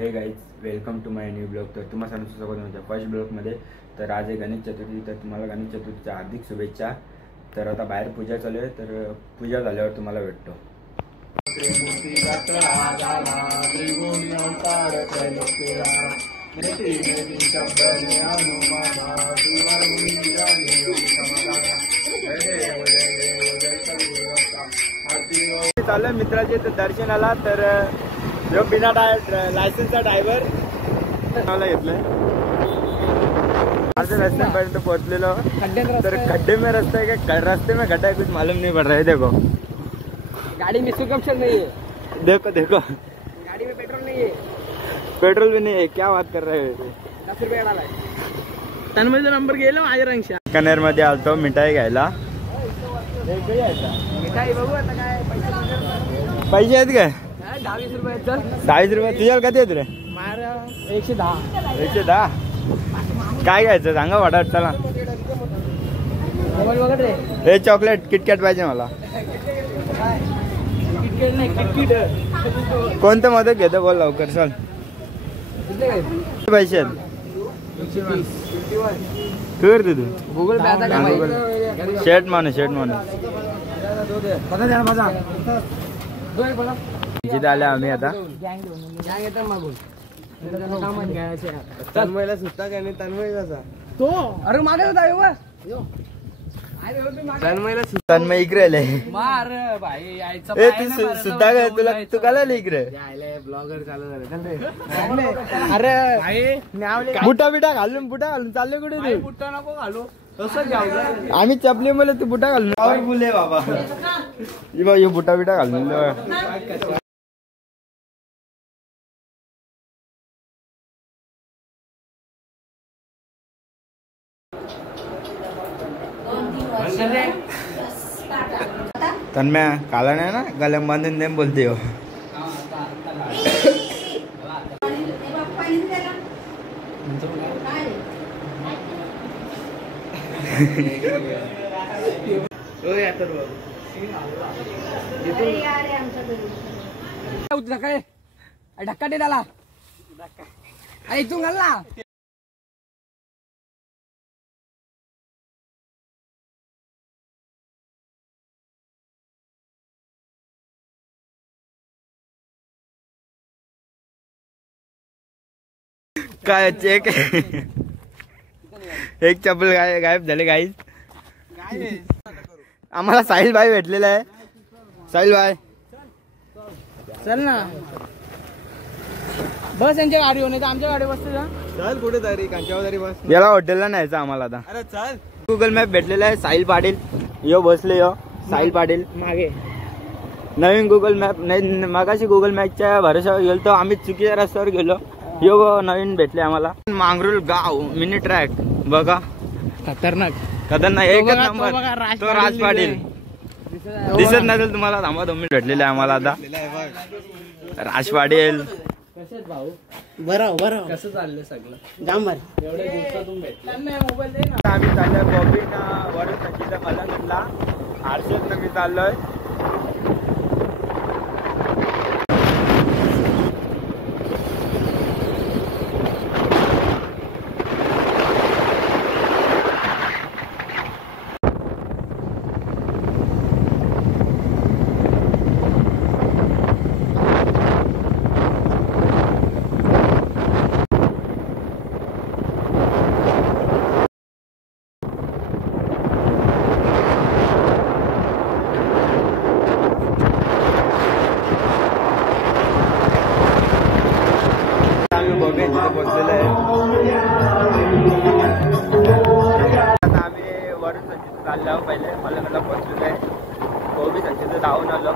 हे guys, welcome to my new blog. तर तुम्हाला सांगतो स्वागत आहे फर्स्ट ब्लॉगमध्ये. तर आज आहे गणेश चतुर्थी. तर तुम्हाला गणेश चतुर्थीच्या हार्दिक शुभेच्छा. तर आता बाहेर पूजा चालू आहे, तर पूजा झाल्यावर तुम्हाला भेटतो. चालू आहे मित्राचे दर्शनाला. तर जो बिना लायसन्सचा ड्रायव्हर मला घेतलंय. रस्त्यापर्यंत पोहोचलेलो. तर खड्डे में रास्ता है क्या, रास्ते में गड्ढा है, कुछ मालूम नहीं पड़ रहा है. देखो गाड़ी में सुकम्शन नहीं है. देखो देखो गाड़ी में पेट्रोल नहीं है. पेट्रोल भी नहीं है. क्या बात कर रहे हो. 10 रुपये डालाय. तन्मयचा नंबर गेलो माझ्या रंगशा. कनेर मध्ये आलतो मिठाई घ्यायला. मिठाई बघू आता काय पैसे आहेत काय. 20 रुपये. चल 20 रुपये. तुझ्याला कधी येत रे. मारा 110. 110. काय घ्यायचं सांगा वाटत. चला मोबाईल बघत रे. हे चॉकलेट किटकॅट पाहिजे मला. किटकॅट नाही, किटकिट. कोणतं मदत घेतो बोल लवकर. चल पैसे आहेत. 120. कर दे तू. गूगल पे आता काय. शेट माणूस शेट माणूस. जिथे आले आम्ही आता. तन्मयला सुट्टा काय नाही. तन्मय कसा तो. अरे मागे होता तन्मय इकडे मार भाई यायचं. सुद्धा काय तुला. तू काला इकडे ब्लॉगर चालू झाले. अरे बुटा घालून चालले कुठे तू. बुट्टा नको घालू. तसं घ्यावं. आम्ही चपली मला तू बुटा घालून बोले बाबा. ये बुटा घालून. तन्मय काला नाही ना गलम बांधून दे बोलते हो. काय ढक्का दे त्याला. इथून घाल ना. काय चेक. एक चप्पल गायब झाले गाईज. आम्हाला साहिल भाई भेटलेला आहे. साहिल भाई चल ना. बस यांच्या गाडीवर नाही तर आमच्या गाडी बसते ना. चल कुठे तरी कांच्यावर बस. याला हॉटेलला न्यायचं आम्हाला आता. अरे चल. गुगल मॅप भेटलेला आहे. साहिल पाटील यो बसले. यो साहिल पाटील मागे. नवीन गुगल मॅप नाही. मागाशी गुगल मॅपच्या भरोशावर गेलो. आम्ही चुकीच्या रस्त्यावर गेलो. यो नवीन भेटले आम्हाला. मांगरुल गाव मिनी ट्रॅक बघा. खतरनाक एकच नंबर. तो राज पाटील दिसत नसेल तुम्हाला. थांबा 2 मिनिट भेटलेले आम्हाला आता. राज पाटील बरं कसं चाललंय सगळं. जाम भारी. एवढ्या दिवसातून भेटलं. मोबाईल दे ना. आम्ही चाललोय बॉबीना वरून संगीता मलंगला. आरशेत मी चाललोय. पोहोचलेलं आहे. आता आम्ही वरून संचित चाललो. पहिले मला पोहोचलेलं आहे. बॉबी संचित धावून आलो.